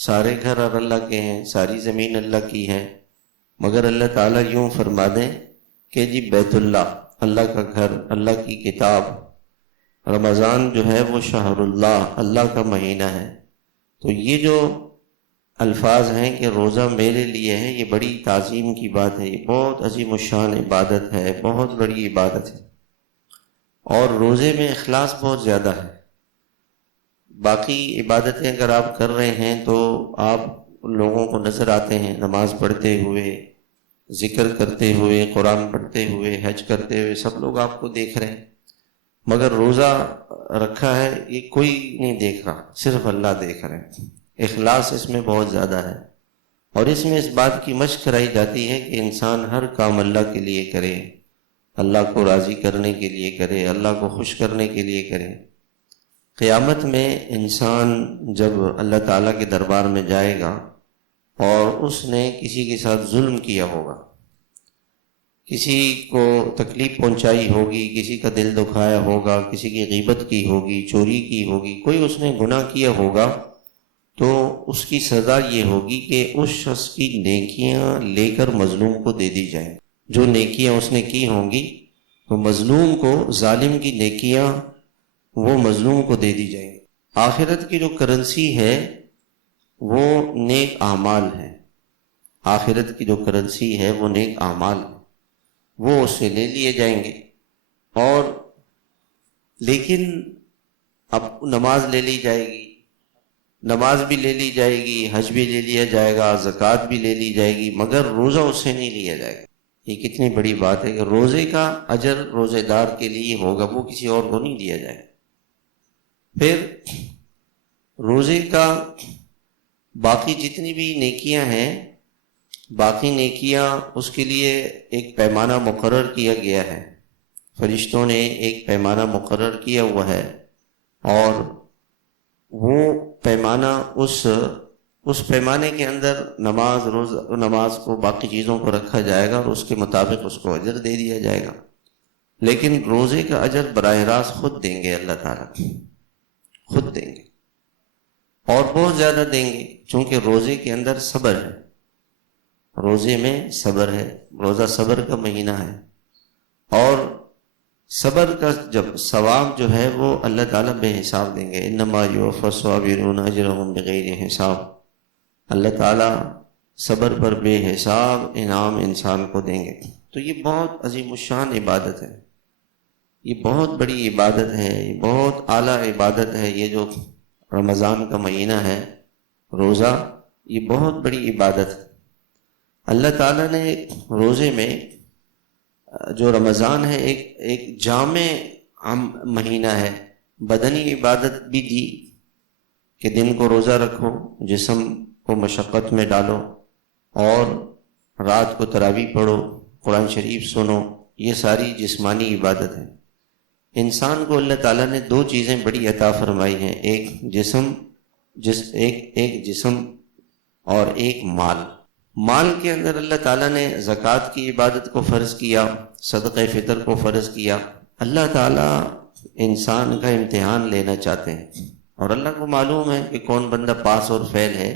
سارے گھر اور اللہ کے ہیں، ساری زمین اللہ کی ہے، مگر اللہ تعالیٰ یوں فرما دیں کہ جی بیت اللہ، اللہ کا گھر، اللہ کی کتاب، رمضان جو ہے وہ شہر اللہ، اللہ کا مہینہ ہے۔ تو یہ جو الفاظ ہیں کہ روزہ میرے لیے ہے، یہ بڑی تعظیم کی بات ہے، یہ بہت عظیم الشان عبادت ہے، بہت بڑی عبادت ہے، اور روزے میں اخلاص بہت زیادہ ہے۔ باقی عبادتیں اگر آپ کر رہے ہیں تو آپ لوگوں کو نظر آتے ہیں نماز پڑھتے ہوئے، ذکر کرتے ہوئے، قرآن پڑھتے ہوئے، حج کرتے ہوئے، سب لوگ آپ کو دیکھ رہے ہیں، مگر روزہ رکھا ہے یہ کوئی نہیں دیکھ رہا، صرف اللہ دیکھ رہے ہیں۔ اخلاص اس میں بہت زیادہ ہے، اور اس میں اس بات کی مشق کرائی جاتی ہے کہ انسان ہر کام اللہ کے لیے کرے، اللہ کو راضی کرنے کے لیے کرے، اللہ کو خوش کرنے کے لیے کرے۔ قیامت میں انسان جب اللہ تعالیٰ کے دربار میں جائے گا اور اس نے کسی کے ساتھ ظلم کیا ہوگا، کسی کو تکلیف پہنچائی ہوگی، کسی کا دل دکھایا ہوگا، کسی کی غیبت کی ہوگی، چوری کی ہوگی، کوئی اس نے گناہ کیا ہوگا، تو اس کی سزا یہ ہوگی کہ اس شخص کی نیکیاں لے کر مظلوم کو دے دی جائیں۔ جو نیکیاں اس نے کی ہوں گی وہ مظلوم کو، ظالم کی نیکیاں وہ مظلوم کو دے دی جائیں۔ آخرت کی جو کرنسی ہے وہ نیک اعمال ہے، آخرت کی جو کرنسی ہے وہ نیک اعمال ہے، وہ اس سے لے لیے جائیں گے۔ اور لیکن اب نماز لے لی جائے گی، نماز بھی لے لی جائے گی، حج بھی لے لیا جائے گا، زکوٰۃ بھی لے لی جائے گی، مگر روزہ اس سے نہیں لیا جائے گا۔ یہ کتنی بڑی بات ہے کہ روزے کا اجر روزے دار کے لیے ہوگا، وہ کسی اور کو نہیں دیا جائے گا۔ پھر روزے کا باقی جتنی بھی نیکیاں ہیں، باقی نیکیاں اس کے لیے ایک پیمانہ مقرر کیا گیا ہے، فرشتوں نے ایک پیمانہ مقرر کیا ہوا ہے، اور وہ پیمانہ اس پیمانے کے اندر نماز کو، باقی چیزوں کو رکھا جائے گا، اور اس کے مطابق اس کو اجر دے دیا جائے گا۔ لیکن روزے کا اجر براہ راست خود دیں گے اللہ تعالیٰ، خود دیں گے، اور بہت زیادہ دیں گے، چونکہ روزے کے اندر صبر ہے، روزے میں صبر ہے، روزہ صبر کا مہینہ ہے، اور صبر کا جب ثواب جو ہے وہ اللہ تعالیٰ بے حساب دیں گے۔ انما یوفی الصابرون اجرهم بغیر حساب، اللہ تعالیٰ صبر پر بے حساب انعام انسان کو دیں گے۔ تو یہ بہت عظیم الشان عبادت ہے، یہ بہت بڑی عبادت ہے، یہ بہت اعلیٰ عبادت ہے۔ یہ جو رمضان کا مہینہ ہے، روزہ، یہ بہت بڑی عبادت ہے۔ اللہ تعالیٰ نے روزے میں، جو رمضان ہے، ایک جامع مہینہ ہے، بدنی عبادت بھی دی کہ دن کو روزہ رکھو، جسم کو مشقت میں ڈالو، اور رات کو تراویح پڑھو، قرآن شریف سنو، یہ ساری جسمانی عبادت ہے۔ انسان کو اللہ تعالیٰ نے دو چیزیں بڑی عطا فرمائی ہیں، ایک جسم اور ایک مال۔ مال کے اندر اللہ تعالیٰ نے زکوٰۃ کی عبادت کو فرض کیا، صدقہ فطر کو فرض کیا۔ اللہ تعالیٰ انسان کا امتحان لینا چاہتے ہیں، اور اللہ کو معلوم ہے کہ کون بندہ پاس اور فیل ہے،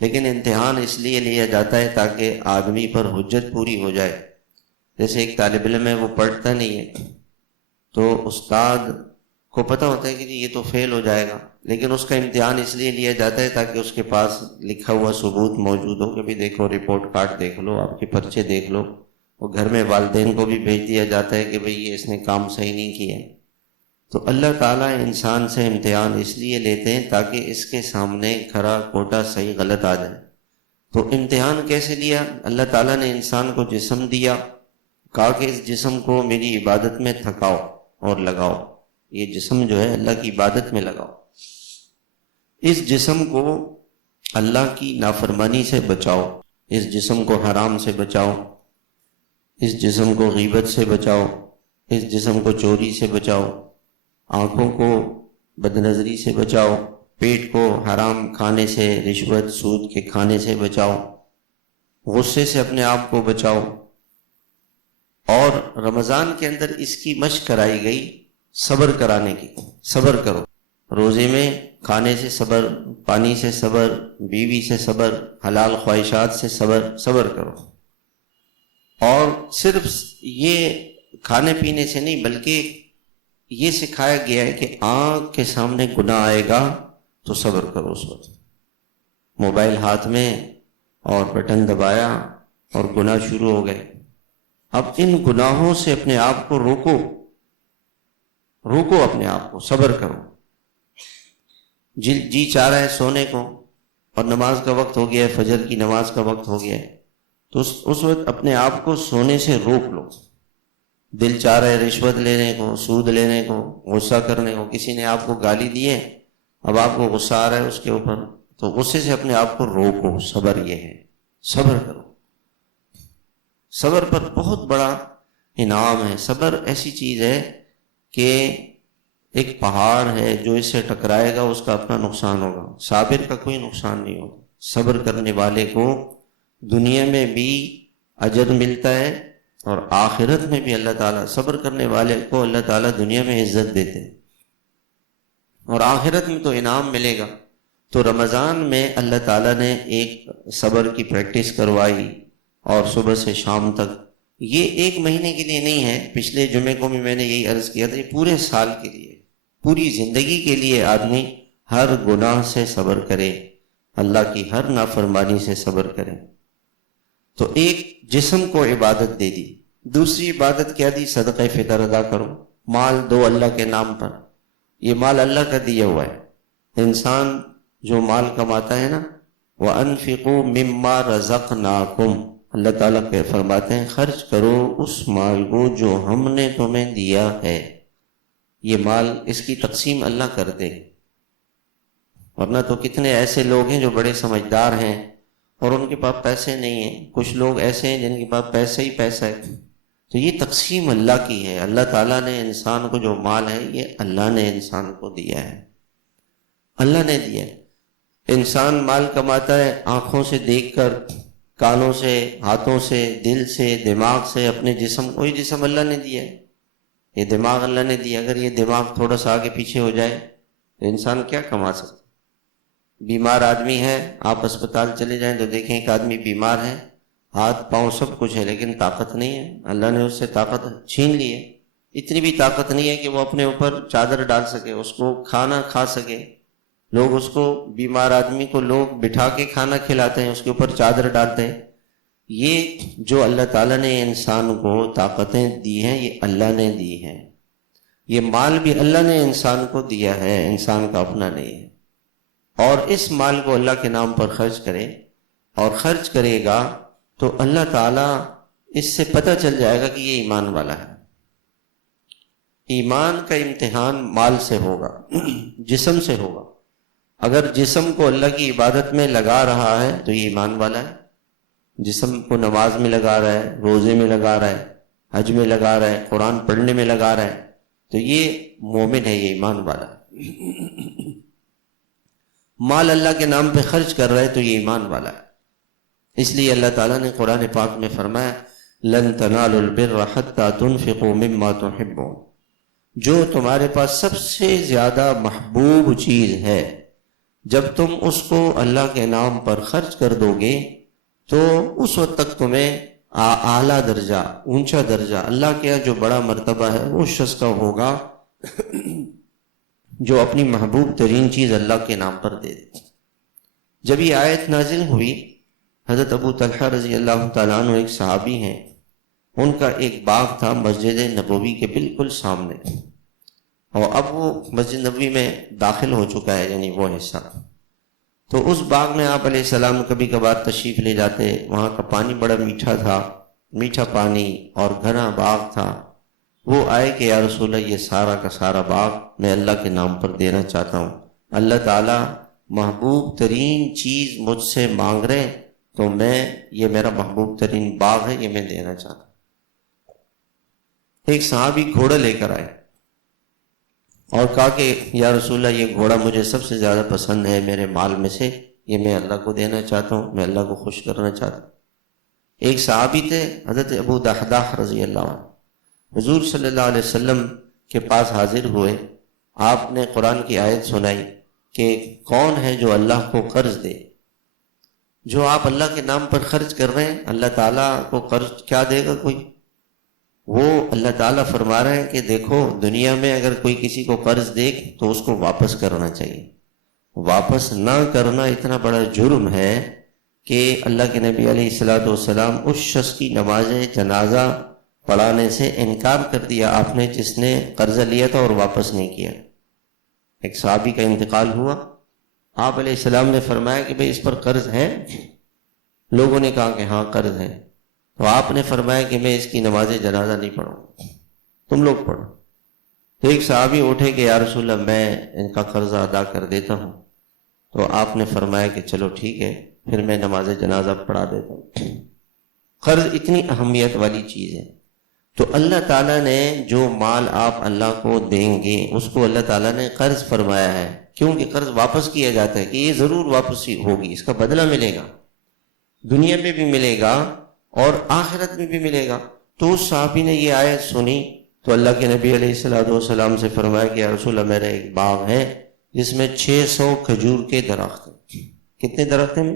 لیکن امتحان اس لیے لیا جاتا ہے تاکہ آدمی پر حجت پوری ہو جائے۔ جیسے ایک طالب علم ہے، وہ پڑھتا نہیں ہے، تو استاد کو پتہ ہوتا ہے کہ جی یہ تو فیل ہو جائے گا، لیکن اس کا امتحان اس لیے لیا جاتا ہے تاکہ اس کے پاس لکھا ہوا ثبوت موجود ہو کہ بھی دیکھو، رپورٹ کارڈ دیکھ لو، آپ کے پرچے دیکھ لو۔ وہ گھر میں والدین کو بھی بھیج دیا جاتا ہے کہ بھئی یہ اس نے کام صحیح نہیں کیا ہے۔ تو اللہ تعالیٰ انسان سے امتحان اس لیے لیتے ہیں تاکہ اس کے سامنے کھرا کھوٹا صحیح غلط آ جائے۔ تو امتحان کیسے لیا؟ اللہ تعالیٰ نے انسان کو جسم دیا، کہا کہ اس جسم کو میری عبادت میں تھکاؤ اور لگاؤ، یہ جسم جو ہے اللہ کی عبادت میں لگاؤ، اس جسم کو اللہ کی نافرمانی سے بچاؤ، اس جسم کو حرام سے بچاؤ، اس جسم کو غیبت سے بچاؤ، اس جسم کو چوری سے بچاؤ، آنکھوں کو بدنظری سے بچاؤ، پیٹ کو حرام کھانے سے، رشوت سود کے کھانے سے بچاؤ، غصے سے اپنے آپ کو بچاؤ۔ اور رمضان کے اندر اس کی مشق کرائی گئی صبر کرانے کی، صبر کرو، روزے میں کھانے سے صبر، پانی سے صبر، بیوی سے صبر، حلال خواہشات سے صبر کرو۔ اور صرف یہ کھانے پینے سے نہیں، بلکہ یہ سکھایا گیا ہے کہ آنکھ کے سامنے گناہ آئے گا تو صبر کرو۔ اس وقت موبائل ہاتھ میں اور بٹن دبایا اور گناہ شروع ہو گئے۔ اب ان گناہوں سے اپنے آپ کو روکو، اپنے آپ کو، صبر کرو۔ جی چاہ رہا ہے سونے کو اور نماز کا وقت ہو گیا ہے، فجر کی نماز کا وقت ہو گیا ہے، تو اس وقت اپنے آپ کو سونے سے روک لو۔ دل چاہ رہا ہے رشوت لینے کو، سود لینے کو، غصہ کرنے کو، کسی نے آپ کو گالی دی ہے، اب آپ کو غصہ آ رہا ہے اس کے اوپر، تو غصے سے اپنے آپ کو روکو۔ صبر یہ ہے، صبر کرو۔ صبر پر بہت بڑا انعام ہے۔ صبر ایسی چیز ہے کہ ایک پہاڑ ہے، جو اس سے ٹکرائے گا اس کا اپنا نقصان ہوگا، صابر کا کوئی نقصان نہیں ہوگا۔ صبر کرنے والے کو دنیا میں بھی اجر ملتا ہے اور آخرت میں بھی اللہ تعالیٰ، صبر کرنے والے کو اللہ تعالیٰ دنیا میں عزت دیتے ہیں اور آخرت میں تو انعام ملے گا۔ تو رمضان میں اللہ تعالیٰ نے ایک صبر کی پریکٹس کروائی، اور صبح سے شام تک، یہ ایک مہینے کے لیے نہیں ہے۔ پچھلے جمعے کو بھی میں نے یہی عرض کیا تھا، یہ پورے سال کے لیے، پوری زندگی کے لیے آدمی ہر گناہ سے صبر کرے، اللہ کی ہر نافرمانی سے صبر کرے۔ تو ایک جسم کو عبادت دے دی، دوسری عبادت کیا دی؟ صدقہ فطر ادا کرو، مال دو اللہ کے نام پر۔ یہ مال اللہ کا دیا ہوا ہے۔ انسان جو مال کماتا ہے نا، وَأَنفِقُوا مِمَّا رَزَقْنَاكُمْ، اللہ تعالیٰ کے فرماتے ہیں خرچ کرو اس مال کو جو ہم نے تمہیں دیا ہے۔ یہ مال، اس کی تقسیم اللہ کر دے، ورنہ تو کتنے ایسے لوگ ہیں جو بڑے سمجھدار ہیں اور ان کے پاس پیسے نہیں ہیں، کچھ لوگ ایسے ہیں جن کے پاس پیسہ ہی پیسہ ہے۔ تو یہ تقسیم اللہ کی ہے۔ اللہ تعالیٰ نے انسان کو جو مال ہے، یہ اللہ نے انسان کو دیا ہے، اللہ نے دیا ہے۔ انسان مال کماتا ہے آنکھوں سے دیکھ کر، کانوں سے، ہاتھوں سے، دل سے، دماغ سے، اپنے جسم کو، یہ جسم اللہ نے دیا ہے، یہ دماغ اللہ نے دیا۔ اگر یہ دماغ تھوڑا سا آگے پیچھے ہو جائے تو انسان کیا کما سکتا؟ بیمار آدمی ہے، آپ اسپتال چلے جائیں تو دیکھیں ایک آدمی بیمار ہے، ہاتھ پاؤں سب کچھ ہے لیکن طاقت نہیں ہے، اللہ نے اس سے طاقت چھین لی ہے۔ اتنی بھی طاقت نہیں ہے کہ وہ اپنے اوپر چادر ڈال سکے، اس کو کھانا کھا سکے۔ لوگ اس کو، بیمار آدمی کو لوگ بٹھا کے کھانا کھلاتے ہیں، اس کے اوپر چادر ڈالتے ہیں۔ یہ جو اللہ تعالیٰ نے انسان کو طاقتیں دی ہیں، یہ اللہ نے دی ہیں۔ یہ مال بھی اللہ نے انسان کو دیا ہے، انسان کا اپنا نہیں ہے۔ اور اس مال کو اللہ کے نام پر خرچ کرے، اور خرچ کرے گا تو اللہ تعالیٰ اس سے پتہ چل جائے گا کہ یہ ایمان والا ہے۔ ایمان کا امتحان مال سے ہوگا، جسم سے ہوگا۔ اگر جسم کو اللہ کی عبادت میں لگا رہا ہے تو یہ ایمان والا ہے، جسم کو نماز میں لگا رہا ہے، روزے میں لگا رہا ہے، حج میں لگا رہا ہے، قرآن پڑھنے میں لگا رہا ہے، تو یہ مومن ہے، یہ ایمان والا ہے۔ مال اللہ کے نام پہ خرچ کر رہا ہے تو یہ ایمان والا ہے۔ اس لیے اللہ تعالیٰ نے قرآن پاک میں فرمایا لن تنالوا البر حتى تنفقوا مما تحبون، جو تمہارے پاس سب سے زیادہ محبوب چیز ہے، جب تم اس کو اللہ کے نام پر خرچ کر دو گے تو اس وقت تک تمہیں اعلیٰ درجہ، اونچا درجہ، اللہ کے جو بڑا مرتبہ ہے وہ شخص کا ہوگا جو اپنی محبوب ترین چیز اللہ کے نام پر دے دے۔ جب یہ آیت نازل ہوئی، حضرت ابو طلحہ رضی اللہ تعالیٰ عنہ ایک صحابی ہیں، ان کا ایک باغ تھا مسجد نبوی کے بالکل سامنے، اور اب وہ مسجد نبوی میں داخل ہو چکا ہے، یعنی وہ حصہ۔ تو اس باغ میں آپ علیہ السلام کبھی کبھار تشریف لے جاتے، وہاں کا پانی بڑا میٹھا تھا، میٹھا پانی اور گھنا باغ تھا۔ وہ آئے کہ یا رسول اللہ، یہ سارا کا سارا باغ میں اللہ کے نام پر دینا چاہتا ہوں، اللہ تعالیٰ محبوب ترین چیز مجھ سے مانگ رہے، تو میں، یہ میرا محبوب ترین باغ ہے، یہ میں دینا چاہتا ہوں۔ ایک صحابی گھوڑا لے کر آئے اور کہا کہ یا رسول اللہ، یہ گھوڑا مجھے سب سے زیادہ پسند ہے میرے مال میں سے، یہ میں اللہ کو دینا چاہتا ہوں، میں اللہ کو خوش کرنا چاہتا ہوں۔ ایک صحابی تھے حضرت ابو دحداح رضی اللہ عنہ، حضور صلی اللہ علیہ وسلم کے پاس حاضر ہوئے آپ نے قرآن کی آیت سنائی کہ کون ہے جو اللہ کو قرض دے. جو آپ اللہ کے نام پر خرچ کر رہے ہیں، اللہ تعالیٰ کو قرض کیا دے گا کوئی؟ وہ اللہ تعالیٰ فرما رہے ہیں کہ دیکھو دنیا میں اگر کوئی کسی کو قرض دے تو اس کو واپس کرنا چاہیے. واپس نہ کرنا اتنا بڑا جرم ہے کہ اللہ کے نبی علیہ الصلوۃ والسلام اس شخص کی نماز جنازہ پڑھانے سے انکار کر دیا آپ نے جس نے قرضہ لیا تھا اور واپس نہیں کیا. ایک صحابی کا انتقال ہوا، آپ علیہ السلام نے فرمایا کہ بھئی اس پر قرض ہے؟ لوگوں نے کہا کہ ہاں قرض ہے. تو آپ نے فرمایا کہ میں اس کی نماز جنازہ نہیں پڑھوں، تم لوگ پڑھو. تو ایک صحابی اٹھے کہ یا رسول اللہ میں ان کا قرضہ ادا کر دیتا ہوں. تو آپ نے فرمایا کہ چلو ٹھیک ہے، پھر میں نماز جنازہ پڑھا دیتا ہوں. قرض اتنی اہمیت والی چیز ہے. تو اللہ تعالیٰ نے جو مال آپ اللہ کو دیں گے اس کو اللہ تعالیٰ نے قرض فرمایا ہے، کیونکہ قرض واپس کیا جاتا ہے کہ یہ ضرور واپس ہوگی، اس کا بدلہ ملے گا، دنیا میں بھی ملے گا اور آخرت میں بھی ملے گا. تو اس صحابی نے یہ آیت سنی تو اللہ کے نبی علیہ الصلوۃ والسلام سے فرمایا کہ یا رسول اللہ میرا ایک باغ ہے جس میں 600 کھجور کے درخت ہیں. کتنے درخت ہیں؟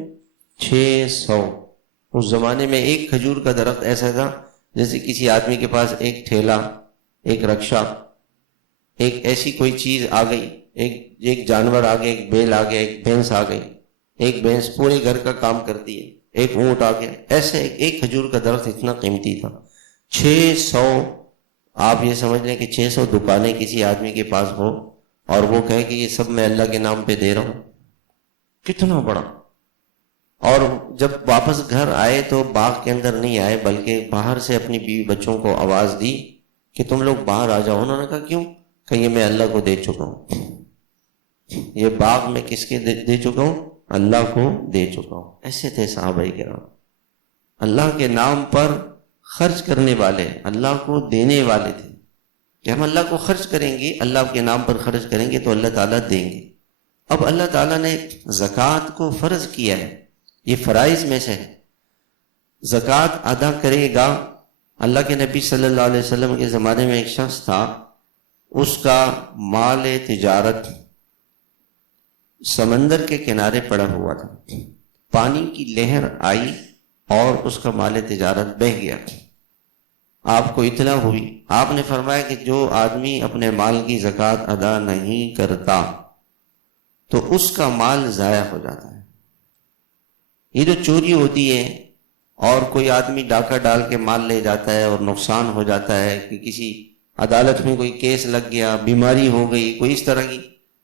600. اس زمانے میں ایک کھجور کا درخت ایسا تھا جیسے کسی آدمی کے پاس ایک ٹھیلا، ایک رکشا، ایک ایسی کوئی چیز آ گئی، ایک جانور آ گیا، ایک بیل آ گیا، ایک بھینس آ گئی، ایک بھینس پورے گھر کا کام کرتی ہے، ایک اونٹ آ گیا. ایسے ایک کھجور کا درخت اتنا قیمتی تھا. 600. آپ یہ سمجھ لیں کہ 600 دکانیں کسی آدمی کے پاس ہو اور وہ کہے کہ یہ سب میں اللہ کے نام پہ دے رہا ہوں، کتنا بڑا. اور جب واپس گھر آئے تو باغ کے اندر نہیں آئے بلکہ باہر سے اپنی بیوی بچوں کو آواز دی کہ تم لوگ باہر آ جاؤ. انہوں نے کہا کیوں؟ کہ یہ میں اللہ کو دے چکا ہوں، یہ باغ میں کس کے دے چکا ہوں؟ اللہ کو دے چکا ہوں. ایسے تھے صحابہ کرام، اللہ کے نام پر خرچ کرنے والے، اللہ کو دینے والے تھے کہ ہم اللہ کو خرچ کریں گے، اللہ کے نام پر خرچ کریں گے تو اللہ تعالیٰ دیں گے. اب اللہ تعالیٰ نے زکوٰۃ کو فرض کیا ہے، یہ فرائض میں سے ہے. زکوٰۃ ادا کرے گا. اللہ کے نبی صلی اللہ علیہ وسلم کے زمانے میں ایک شخص تھا، اس کا مال تجارت سمندر کے کنارے پڑا ہوا تھا. پانی کی لہر آئی اور اس کا مال تجارت بہہ گیا. آپ کو اطلاع ہوئی، آپ نے فرمایا کہ جو آدمی اپنے مال کی زکوٰۃ ادا نہیں کرتا تو اس کا مال ضائع ہو جاتا ہے. یہ جو چوری ہوتی ہے اور کوئی آدمی ڈاکہ ڈال کے مال لے جاتا ہے اور نقصان ہو جاتا ہے کہ کسی عدالت میں کوئی کیس لگ گیا، بیماری ہو گئی، کوئی اس طرح کی،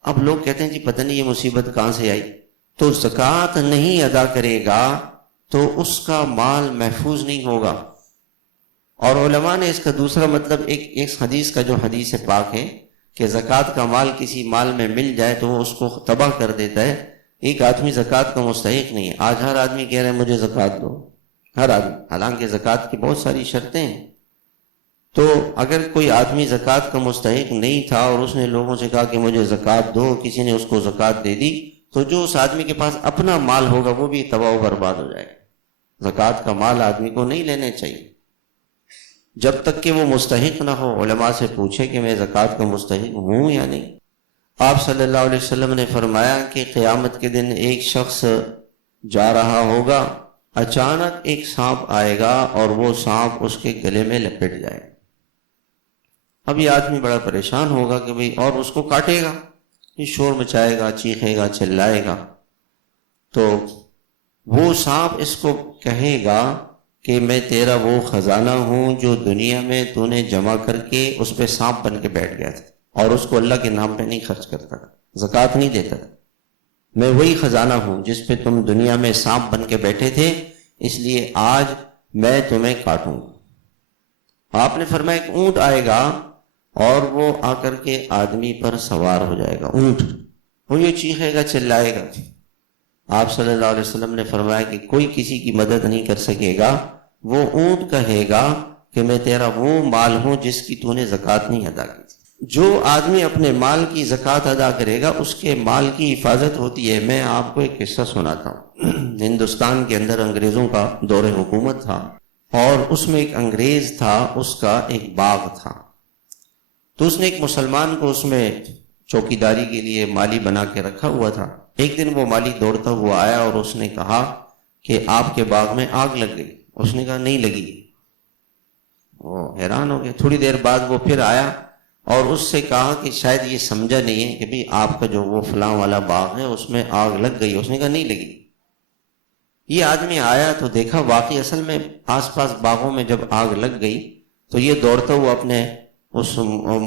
اب لوگ کہتے ہیں جی پتہ نہیں یہ مصیبت کہاں سے آئی. تو زکوٰۃ نہیں ادا کرے گا تو اس کا مال محفوظ نہیں ہوگا. اور علماء نے اس کا دوسرا مطلب ایک حدیث کا جو حدیث پاک ہے کہ زکوٰۃ کا مال کسی مال میں مل جائے تو وہ اس کو تباہ کر دیتا ہے. ایک آدمی زکوٰۃ کا مستحق نہیں ہے. آج ہر آدمی کہہ رہے ہیں مجھے زکوٰۃ دو، ہر آدمی، حالانکہ زکوٰۃ کی بہت ساری شرطیں ہیں. تو اگر کوئی آدمی زکوٰۃ کا مستحق نہیں تھا اور اس نے لوگوں سے کہا کہ مجھے زکوٰۃ دو، کسی نے اس کو زکوٰۃ دے دی، تو جو اس آدمی کے پاس اپنا مال ہوگا وہ بھی تباہ و برباد ہو جائے گا. زکوٰۃ کا مال آدمی کو نہیں لینے چاہیے جب تک کہ وہ مستحق نہ ہو. علماء سے پوچھے کہ میں زکوٰۃ کا مستحق ہوں یا نہیں. آپ صلی اللہ علیہ وسلم نے فرمایا کہ قیامت کے دن ایک شخص جا رہا ہوگا، اچانک ایک سانپ آئے گا اور وہ سانپ اس کے گلے میں لپٹ جائے گا. اب یہ آدمی بڑا پریشان ہوگا کہ بھئی، اور اس کو کاٹے گا، یہ شور مچائے گا، چیخے گا، چلائے گا. تو وہ سانپ اس کو کہے گا کہ میں تیرا وہ خزانہ ہوں جو دنیا میں تو نے جمع کر کے اس پہ سانپ بن کے بیٹھ گیا تھا اور اس کو اللہ کے نام پہ نہیں خرچ کرتا تھا، زکوٰۃ نہیں دیتا تھا. میں وہی خزانہ ہوں جس پہ تم دنیا میں سانپ بن کے بیٹھے تھے، اس لیے آج میں تمہیں کاٹوں گا. آپ نے فرمایا ایک اونٹ آئے گا اور وہ آ کر کے آدمی پر سوار ہو جائے گا. اونٹ وہ یہ چیخے گا، چلائے گا. آپ صلی اللہ علیہ وسلم نے فرمایا کہ کوئی کسی کی مدد نہیں کر سکے گا. وہ اونٹ کہے گا کہ میں تیرا وہ مال ہوں جس کی تو نے زکوٰۃ نہیں ادا کی. جو آدمی اپنے مال کی زکوٰۃ ادا کرے گا اس کے مال کی حفاظت ہوتی ہے. میں آپ کو ایک قصہ سناتا ہوں. ہندوستان کے اندر انگریزوں کا دور حکومت تھا اور اس میں ایک انگریز تھا، اس کا ایک باغ تھا. تو اس نے ایک مسلمان کو اس میں چوکیداری کے لیے مالی بنا کے رکھا ہوا تھا. ایک دن وہ مالی دوڑتا ہوا آیا اور اس نے کہا کہ آپ کے باغ میں آگ لگ گئی. اس نے کہا نہیں لگی. وہ حیران ہو گئے. تھوڑی دیر بعد وہ پھر آیا اور اس سے کہا کہ شاید یہ سمجھا نہیں ہے کہ بھی آپ کا جو وہ فلاں والا باغ ہے اس میں آگ لگ گئی. اس نے کہا نہیں لگی. یہ آدمی آیا تو دیکھا واقعی اصل میں آس پاس باغوں میں جب آگ لگ گئی تو یہ دوڑتا ہوا اپنے اس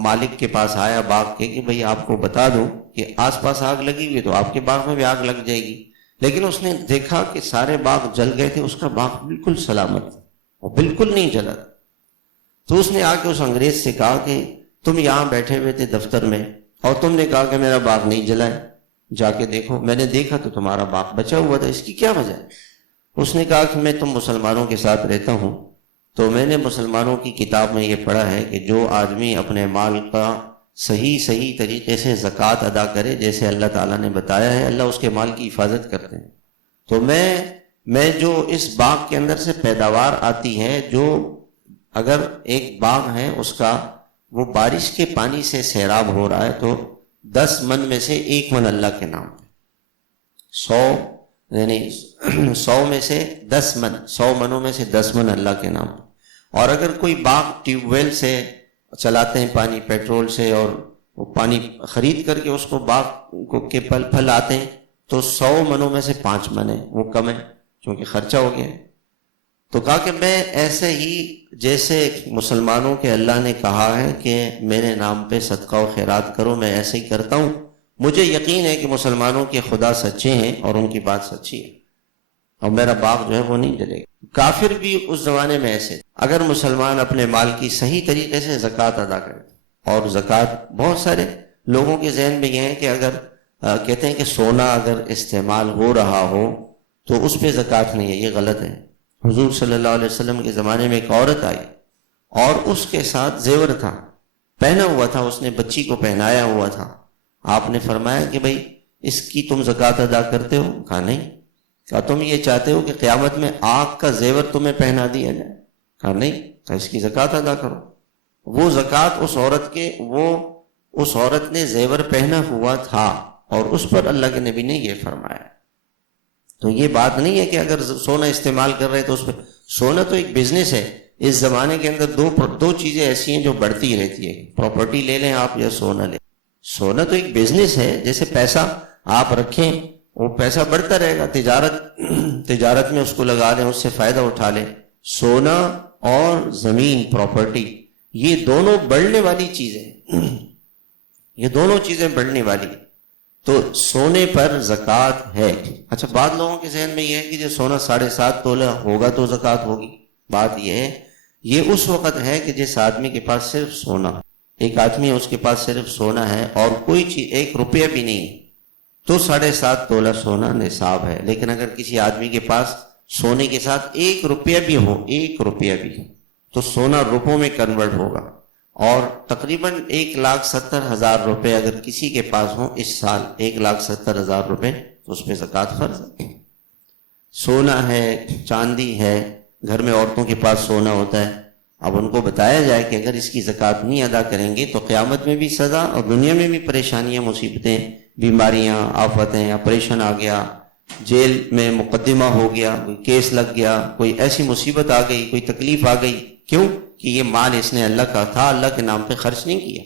مالک کے پاس آیا باغ کے کہ بھئی آپ کو بتا دوں کہ آس پاس آگ لگی ہوئی تو آپ کے باغ میں بھی آگ لگ جائے گی. لیکن اس نے دیکھا کہ سارے باغ جل گئے تھے, اس کا باغ بالکل سلامت تھا, وہ بالکل نہیں جلا. تو اس نے آ کے اس انگریز سے کہا کہ تم یہاں بیٹھے ہوئے تھے دفتر میں اور تم نے کہا کہ میرا باغ نہیں جلا ہے, جا کے دیکھو. میں نے دیکھا تو تمہارا باغ بچا ہوا تھا, اس کی کیا وجہ ہے؟ اس نے کہا کہ میں تم مسلمانوں کے ساتھ رہتا ہوں تو میں نے مسلمانوں کی کتاب میں یہ پڑھا ہے کہ جو آدمی اپنے مال کا صحیح طریقے سے زکوٰۃ ادا کرے جیسے اللہ تعالیٰ نے بتایا ہے, اللہ اس کے مال کی حفاظت کرتے ہیں. تو میں جو اس باغ کے اندر سے پیداوار آتی ہے, جو اگر ایک باغ ہے اس کا وہ بارش کے پانی سے سیراب ہو رہا ہے تو 10 من میں سے 1 من اللہ کے نام ہے. 100 میں سے 10 من, 100 منوں میں سے 10 من اللہ کے نام. اور اگر کوئی باغ ٹیوب ویل سے چلاتے ہیں پانی, پیٹرول سے, اور وہ پانی خرید کر کے اس کو باغ کو کے پھل آتے ہیں تو 100 منوں میں سے 5 من ہے, وہ کم ہے کیونکہ خرچہ ہو گیا. تو کہا کہ میں ایسے ہی جیسے مسلمانوں کے اللہ نے کہا ہے کہ میرے نام پہ صدقہ و خیرات کرو, میں ایسے ہی کرتا ہوں. مجھے یقین ہے کہ مسلمانوں کے خدا سچے ہیں اور ان کی بات سچی ہے اور میرا باغ جو ہے وہ نہیں جلے گا. کافر بھی اس زمانے میں ایسے, اگر مسلمان اپنے مال کی صحیح طریقے سے زکوٰۃ ادا کرے, اور زکوٰۃ بہت سارے لوگوں کے ذہن میں یہ ہے کہ اگر کہتے ہیں کہ سونا اگر استعمال ہو رہا ہو تو اس پہ زکوٰۃ نہیں ہے, یہ غلط ہے. حضور صلی اللہ علیہ وسلم کے زمانے میں ایک عورت آئی اور اس کے ساتھ زیور تھا, پہنا ہوا تھا, اس نے بچی کو پہنایا ہوا تھا. آپ نے فرمایا کہ بھئی اس کی تم زکوٰۃ ادا کرتے ہو؟ کہا نہیں. کہا تم یہ چاہتے ہو کہ قیامت میں آگ کا زیور تمہیں پہنا دیا جائے؟ کہا نہیں. کہا اس کی زکوٰۃ ادا کرو. وہ زکوٰۃ اس عورت کے, وہ اس عورت نے زیور پہنا ہوا تھا اور اس پر اللہ کے نبی نے یہ فرمایا. تو یہ بات نہیں ہے کہ اگر سونا استعمال کر رہے تو اس پہ, سونا تو ایک بزنس ہے. اس زمانے کے اندر دو چیزیں ایسی ہیں جو بڑھتی رہتی ہے, پراپرٹی لے لیں آپ یا سونا لیں. سونا تو ایک بزنس ہے, جیسے پیسہ آپ رکھیں وہ پیسہ بڑھتا رہے گا, تجارت میں اس کو لگا لیں, اس سے فائدہ اٹھا لیں. سونا اور زمین پراپرٹی یہ دونوں بڑھنے والی چیزیں, یہ دونوں چیزیں بڑھنے والی. تو سونے پر زکوٰۃ ہے. اچھا, بعض لوگوں کے ذہن میں یہ ہے کہ جو سونا 7.5 تولہ ہوگا تو زکوٰۃ ہوگی. بات یہ ہے, یہ اس وقت ہے کہ جس آدمی کے پاس صرف سونا, ایک آدمی اس کے پاس صرف سونا ہے اور کوئی چیز 1 روپیہ بھی نہیں تو 7.5 تولہ سونا نصاب ہے. لیکن اگر کسی آدمی کے پاس سونے کے ساتھ 1 روپیہ بھی ہو, 1 روپیہ بھی, تو سونا روپوں میں کنورٹ ہوگا اور تقریباً 1,70,000 روپے اگر کسی کے پاس ہوں اس سال, 1,70,000 روپے, تو اس پہ زکوٰۃ فرض ہے. سونا ہے, چاندی ہے, گھر میں عورتوں کے پاس سونا ہوتا ہے. اب ان کو بتایا جائے کہ اگر اس کی زکوٰۃ نہیں ادا کریں گے تو قیامت میں بھی سزا اور دنیا میں بھی پریشانیاں, مصیبتیں, بیماریاں, آفتیں, آپریشن آ گیا, جیل میں مقدمہ ہو گیا, کوئی کیس لگ گیا, کوئی ایسی مصیبت آ گئی, کوئی تکلیف آ گئی. کیوں؟ کہ یہ مال اس نے اللہ کا تھا, اللہ کے نام پہ خرچ نہیں کیا.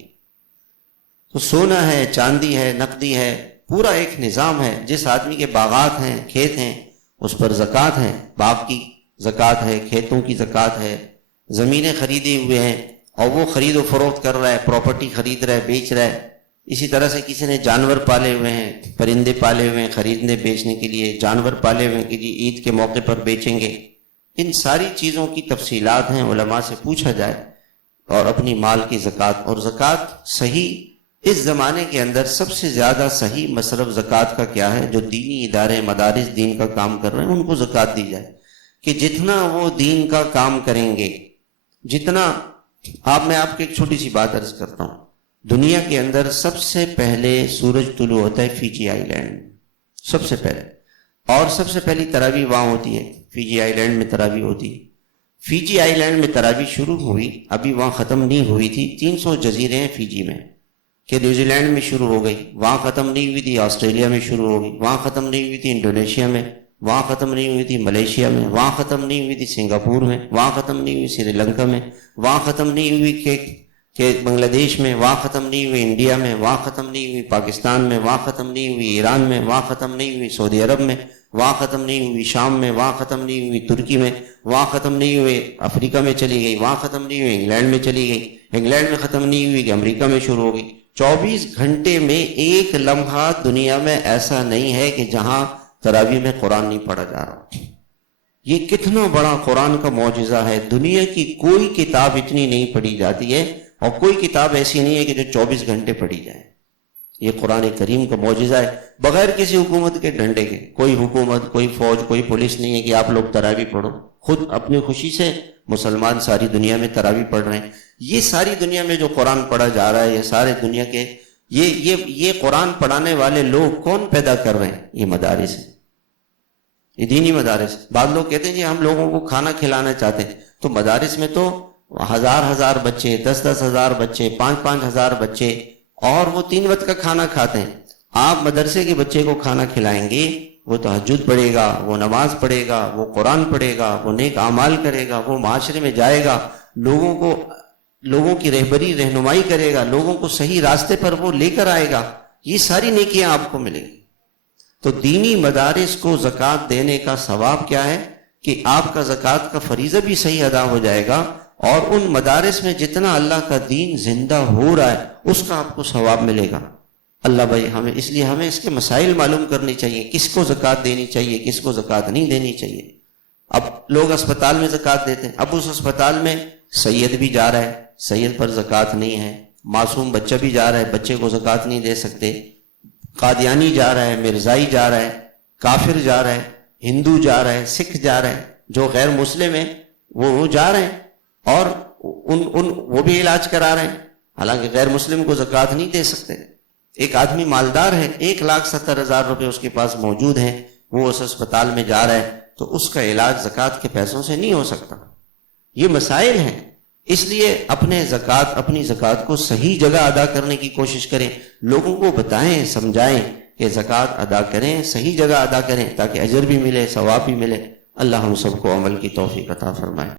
تو سونا ہے, چاندی ہے, نقدی ہے, پورا ایک نظام ہے. جس آدمی کے باغات ہیں, کھیت ہیں, اس پر زکوٰۃ ہے. باغ کی زکوٰۃ ہے, کھیتوں کی زکوٰۃ ہے. زمینیں خریدے ہوئے ہیں اور وہ خرید و فروخت کر رہا ہے, پراپرٹی خرید رہا ہے, بیچ رہا ہے. اسی طرح سے کسی نے جانور پالے ہوئے ہیں, پرندے پالے ہوئے ہیں خریدنے بیچنے کے لیے, جانور پالے ہوئے ہیں کہ جی عید کے موقع پر بیچیں گے. ان ساری چیزوں کی تفصیلات ہیں, علماء سے پوچھا جائے اور اپنی مال کی زکوٰۃ. اور زکوٰۃ صحیح اس زمانے کے اندر سب سے زیادہ صحیح مصرف زکوٰۃ کا کیا ہے؟ جو دینی ادارے, مدارس دین کا کام کر رہے ہیں ان کو زکوٰۃ دی جائے کہ جتنا وہ دین کا کام کریں گے, جتنا میں آپ کو ایک چھوٹی سی بات عرض کرتا ہوں. دنیا کے اندر سب سے پہلے سورج طلوع ہوتا ہے فیجی آئی لینڈ, سب سے پہلے, اور سب سے پہلی تراویح وہاں ہوتی ہے, فیجی آئی لینڈ میں تراویح ہوتی ہے. فیجی آئی لینڈ میں تراویح شروع ہوئی, ابھی وہاں ختم نہیں ہوئی تھی. 300 جزیرے ہیں فیجی میں, کہ نیوزی لینڈ میں شروع ہو گئی، وہاں ختم نہیں ہوئی تھی آسٹریلیا میں شروع ہو گئی، وہاں ختم نہیں ہوئی تھی انڈونیشیا میں، وہاں ختم نہیں ہوئی تھی ملیشیا میں، وہاں ختم نہیں ہوئی تھی سنگاپور میں، وہاں ختم نہیں ہوئی سری لنکا میں، وہاں ختم نہیں ہوئی کہ بنگلہ دیش میں، وہاں ختم نہیں ہوئی انڈیا میں، وہاں ختم نہیں ہوئی پاکستان میں، وہاں ختم نہیں ہوئی ایران میں، وہاں ختم نہیں ہوئی سعودی عرب میں، وہاں ختم نہیں ہوئی شام میں، وہاں ختم نہیں ہوئی ترکی میں، وہاں ختم نہیں ہوئی افریقہ میں چلی گئی، وہاں ختم نہیں ہوئی انگلینڈ میں چلی گئی، انگلینڈ میں ختم نہیں ہوئی کہ امریکہ میں شروع ہو گئی۔ 24 گھنٹے میں ایک لمحہ دنیا میں ایسا نہیں ہے کہ جہاں تراویح میں قرآن نہیں پڑھا جا رہا۔ یہ کتنا بڑا قرآن کا معجزہ ہے۔ دنیا کی کوئی کتاب اتنی نہیں پڑھی جاتی ہے، اور کوئی کتاب ایسی نہیں ہے کہ جو 24 گھنٹے پڑھی جائے۔ یہ قرآن کریم کا معجزہ ہے، بغیر کسی حکومت کے ڈنڈے کے۔ کوئی حکومت، کوئی فوج، کوئی پولیس نہیں ہے کہ آپ لوگ تراویح پڑھو، خود اپنی خوشی سے مسلمان ساری دنیا میں تراویح پڑھ رہے ہیں۔ یہ ساری دنیا میں جو قرآن پڑھا جا رہا ہے، یہ سارے دنیا کے یہ قرآن پڑھانے والے لوگ کون پیدا کر رہے ہیں؟ یہ مدارس ہیں، یہ دینی مدارس۔ بعض لوگ کہتے ہیں جی ہم لوگوں کو کھانا کھلانا چاہتے ہیں، تو مدارس میں تو ہزار بچے، 10 ہزار بچے، 5 ہزار بچے، اور وہ 3 وقت کا کھانا کھاتے ہیں۔ آپ مدرسے کے بچے کو کھانا کھلائیں گے، وہ تہجد پڑھے گا، وہ نماز پڑھے گا، وہ قرآن پڑھے گا، وہ نیک اعمال کرے گا، وہ معاشرے میں جائے گا، لوگوں کی رہبری رہنمائی کرے گا، لوگوں کو صحیح راستے پر وہ لے کر آئے گا، یہ ساری نیکیاں آپ کو ملیں گی۔ تو دینی مدارس کو زکوٰۃ دینے کا ثواب کیا ہے کہ آپ کا زکوٰۃ کا فریضہ بھی صحیح ادا ہو جائے گا، اور ان مدارس میں جتنا اللہ کا دین زندہ ہو رہا ہے اس کا آپ کو ثواب ملے گا۔ اللہ بھائی ہمیں اس کے مسائل معلوم کرنی چاہیے، کس کو زکوٰۃ دینی چاہیے، کس کو زکوٰۃ نہیں دینی چاہیے۔ اب لوگ اسپتال میں زکوٰۃ دیتے ہیں، اب اس اسپتال میں سید بھی جا رہا ہے، سید پر زکوٰۃ نہیں ہے، معصوم بچہ بھی جا رہا ہے، بچے کو زکوٰۃ نہیں دے سکتے، قادیانی جا رہا ہے، مرزائی جا رہا ہے، کافر جا رہا ہے، ہندو جا رہا ہے، سکھ جا رہا ہے، جو غیر مسلم ہیں وہ جا رہے ہیں، اور وہ بھی علاج کرا رہے ہیں، حالانکہ غیر مسلم کو زکوٰۃ نہیں دے سکتے۔ ایک آدمی مالدار ہے، 1,70,000 روپے اس کے پاس موجود ہیں، وہ اس اسپتال میں جا رہا ہے، تو اس کا علاج زکوٰۃ کے پیسوں سے نہیں ہو سکتا۔ یہ مسائل ہیں، اس لیے اپنی زکوٰۃ کو صحیح جگہ ادا کرنے کی کوشش کریں، لوگوں کو بتائیں، سمجھائیں کہ زکوٰۃ ادا کریں، صحیح جگہ ادا کریں، تاکہ اجر بھی ملے، ثواب بھی ملے۔ اللہ ہم سب کو عمل کی توفیق عطا فرمائے۔